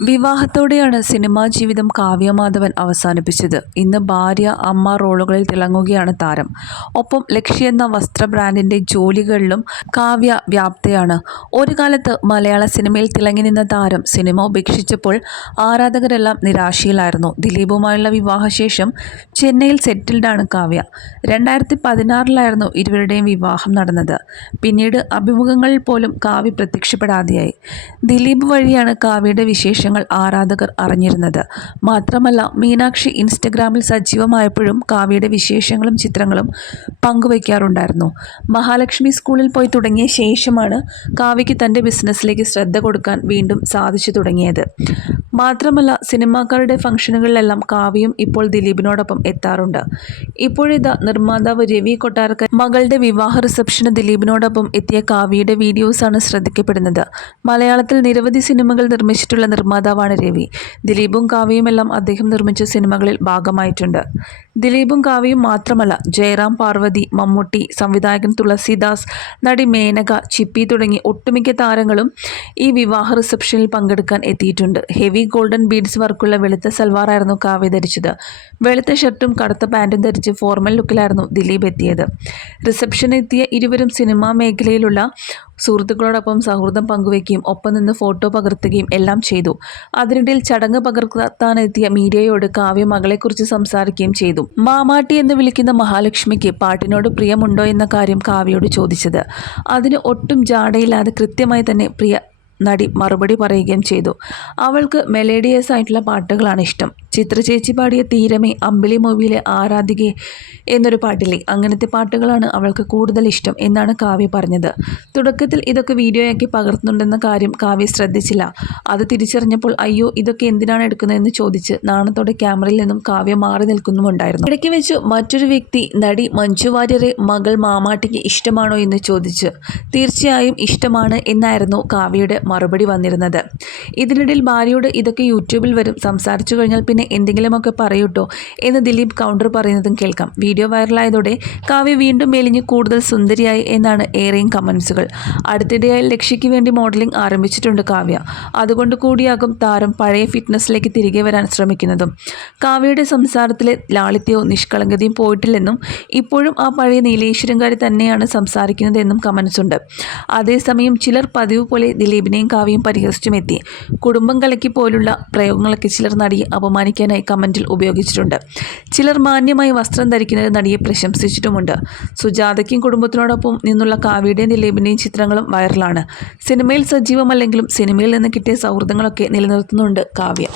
വിവാഹത്തോടെയാണ് cinema ജീവിതം കാവ്യമാധവൻ അവസാനിപ്പിച്ചത്. ഇന്ന് ഭാര്യ അമ്മ റോളുകളിൽ തിളങ്ങുകയാണ് താരം. ഒപ്പം ലക്ഷ്യ എന്ന വസ്ത്ര ബ്രാൻഡിന്റെ ജോലികളിലും കാവ്യ വ്യാപ്തയാണ്. ഒരു കാലത്ത് മലയാള സിനിമയിൽ തിളങ്ങി നിന്ന താരം സിനിമ ഉപേക്ഷിച്ചപ്പോൾ ആരാധകരെല്ലാം നിരാശയിലായിരുന്നു. ദിലീപുമായുള്ള വിവാഹശേഷം ചെന്നൈയിൽ സെറ്റിൽഡാണ് കാവ്യ. രണ്ടായിരത്തി പതിനാറിലായിരുന്നു ഇരുവരുടെയും വിവാഹം നടന്നത്. പിന്നീട് അഭിമുഖങ്ങളിൽ പോലും കാവ്യ പ്രത്യക്ഷപ്പെടാതെയായി. ദിലീപ് വഴിയാണ് കാവ്യയുടെ വിശേഷങ്ങൾ ആരാധകർ അറിഞ്ഞിരുന്നത്. മാത്രമല്ല മീനാക്ഷി ഇൻസ്റ്റഗ്രാമിൽ സജീവമായപ്പോഴും കാവ്യയുടെ വിശേഷങ്ങളും ചിത്രങ്ങളും പങ്കുവയ്ക്കാറുണ്ടായിരുന്നു. മഹാലക്ഷ്മി സ്കൂളിൽ പോയി തുടങ്ങിയ ശേഷമാണ് കാവ്യയ്ക്ക് തന്റെ ബിസിനസ്സിലേക്ക് ശ്രദ്ധ കൊടുക്കാൻ വീണ്ടും സാധിച്ചു തുടങ്ങിയത്. മാത്രമല്ല സിനിമാക്കാരുടെ ഫംഗ്ഷനുകളിലെല്ലാം കാവ്യയും ഇപ്പോൾ ദിലീപിനോടൊപ്പം എത്താറുണ്ട്. ഇപ്പോഴിതാ നിർമ്മാതാവ് രവി കൊട്ടാരക്കർ മകളുടെ വിവാഹ റിസപ്ഷന് ദിലീപിനോടൊപ്പം എത്തിയ കാവ്യയുടെ വീഡിയോസാണ് ശ്രദ്ധിക്കപ്പെടുന്നത്. മലയാളത്തിൽ നിരവധി സിനിമകൾ നിർമ്മിച്ചിട്ടുള്ള നിർമ്മാതാവാണ് രവി. ദിലീപും കാവ്യയുമെല്ലാം അദ്ദേഹം നിർമ്മിച്ച സിനിമകളിൽ ഭാഗമായിട്ടുണ്ട്. ദിലീപും കാവ്യയും മാത്രമല്ല ജയറാം പാർവതി മമ്മൂട്ടി സംവിധായകൻ തുളസിദാസ് നടി മേനക ചിപ്പി തുടങ്ങി ഒട്ടുമിക്ക താരങ്ങളും ഈ വിവാഹ റിസപ്ഷനിൽ പങ്കെടുക്കാൻ എത്തിയിട്ടുണ്ട്. ഹെവി ഗോൾഡൻ ബീഡ്സ് വർക്കുള്ള വെളുത്ത സൽവാറായിരുന്നു കാവ്യ ധരിച്ചത്. വെളുത്ത ഷർട്ടും കറുത്ത പാന്റും ധരിച്ച് ഫോർമൽ ലുക്കിലായിരുന്നു ദിലീപ് എത്തിയത്. റിസപ്ഷനെത്തിയ ഇരുവരും സിനിമാ മേഖലയിലുള്ള സുഹൃത്തുക്കളോടൊപ്പം സൗഹൃദം പങ്കുവയ്ക്കുകയും ഒപ്പം നിന്ന് ഫോട്ടോ പകർത്തുകയും എല്ലാം ചെയ്തു. അതിനിടയിൽ ചടങ്ങ് പകർത്താനെത്തിയ മീഡിയയോട് കാവ്യ മകളെക്കുറിച്ച് സംസാരിക്കുകയും ചെയ്തു. മാമാട്ടി എന്ന് വിളിക്കുന്ന മഹാലക്ഷ്മിക്ക് പാട്ടിനോട് പ്രിയമുണ്ടോ എന്ന കാര്യം കാവ്യയോട് ചോദിച്ചത്. അതിന് ഒട്ടും ജാടയില്ലാതെ കൃത്യമായി തന്നെ പ്രിയ നടി മറുപടി പറയുകയും ചെയ്തു. അവൾക്ക് മെലേഡിയസ് ആയിട്ടുള്ള പാട്ടുകളാണ് ഇഷ്ടം. ചിത്ര ചേച്ചി പാടിയ തീരമേ അമ്പിളി മൂവിയിലെ ആരാധികെ എന്നൊരു പാട്ടിലെ അങ്ങനത്തെ പാട്ടുകളാണ് അവൾക്ക് കൂടുതൽ ഇഷ്ടം എന്നാണ് കാവ്യ പറഞ്ഞത്. തുടക്കത്തിൽ ഇതൊക്കെ വീഡിയോയാക്കി പകർത്തുന്നുണ്ടെന്ന കാര്യം കാവ്യ ശ്രദ്ധിച്ചില്ല. അത് തിരിച്ചറിഞ്ഞപ്പോൾ അയ്യോ ഇതൊക്കെ എന്തിനാണ് എടുക്കുന്നതെന്ന് ചോദിച്ച് നാണത്തോടെ ക്യാമറയിൽ നിന്നും കാവ്യ മാറി നിൽക്കുന്നുമുണ്ടായിരുന്നു. ഇടയ്ക്ക് വെച്ച് മറ്റൊരു വ്യക്തി നടി മഞ്ജു വാര്യരെ മകൾ മാമാട്ടിക്ക് ഇഷ്ടമാണോ എന്ന് ചോദിച്ച് തീർച്ചയായും ഇഷ്ടമാണ് എന്നായിരുന്നു കാവ്യയുടെ മറുപടി വന്നിരുന്നത്. ഇതിനിടയിൽ ഭാര്യയോട് ഇതൊക്കെ യൂട്യൂബിൽ വരും സംസാരിച്ചു കഴിഞ്ഞാൽ പിന്നെ എന്തെങ്കിലുമൊക്കെ പറയൂട്ടോ എന്ന് ദിലീപ് കൗണ്ടർ പറയുന്നതും കേൾക്കാം. വീഡിയോ വൈറലായതോടെ കാവ്യ വീണ്ടും മെലിഞ്ഞ് കൂടുതൽ സുന്ദരിയായി എന്നാണ് ഏറെയും കമൻസുകൾ അടുത്തിടെയായി ലക്ഷ്യയ്ക്ക് വേണ്ടി മോഡലിംഗ് ആരംഭിച്ചിട്ടുണ്ട് കാവ്യ. അതുകൊണ്ട് കൂടിയാകും താരം പഴയ ഫിറ്റ്നസ്സിലേക്ക് തിരികെ വരാൻ ശ്രമിക്കുന്നതും. കാവ്യയുടെ സംസാരത്തിലെ ലാളിത്യവും നിഷ്കളങ്കതയും പോയിട്ടില്ലെന്നും ഇപ്പോഴും ആ പഴയ നീലേശ്വരംകാരി തന്നെയാണ് സംസാരിക്കുന്നതെന്നും കമൻസ് ഉണ്ട്. അതേസമയം ചിലർ പതിവ് പോലെ ദിലീപിനെയും കാവ്യയും പരിഹസിച്ചുമെത്തി. കുടുംബം കലക്കി പോലുള്ള പ്രയോഗങ്ങളൊക്കെ ചിലർ നടിയെ അപമാനിക്കാനായി കമന്റിൽ ഉപയോഗിച്ചിട്ടുണ്ട്. ചിലർ മാന്യമായി വസ്ത്രം ധരിക്കുന്നത് നടിയെ പ്രശംസിച്ചിട്ടുമുണ്ട്. സുജാതയ്ക്കും കുടുംബത്തിനോടൊപ്പം നിന്നുള്ള കാവ്യയുടെയും ദിലീപിന്റെയും ചിത്രങ്ങളും വൈറലാണ്. സിനിമയിൽ സജീവമല്ലെങ്കിലും സിനിമയിൽ നിന്ന് കിട്ടിയ സൗഹൃദങ്ങളൊക്കെ നിലനിർത്തുന്നുണ്ട് കാവ്യ.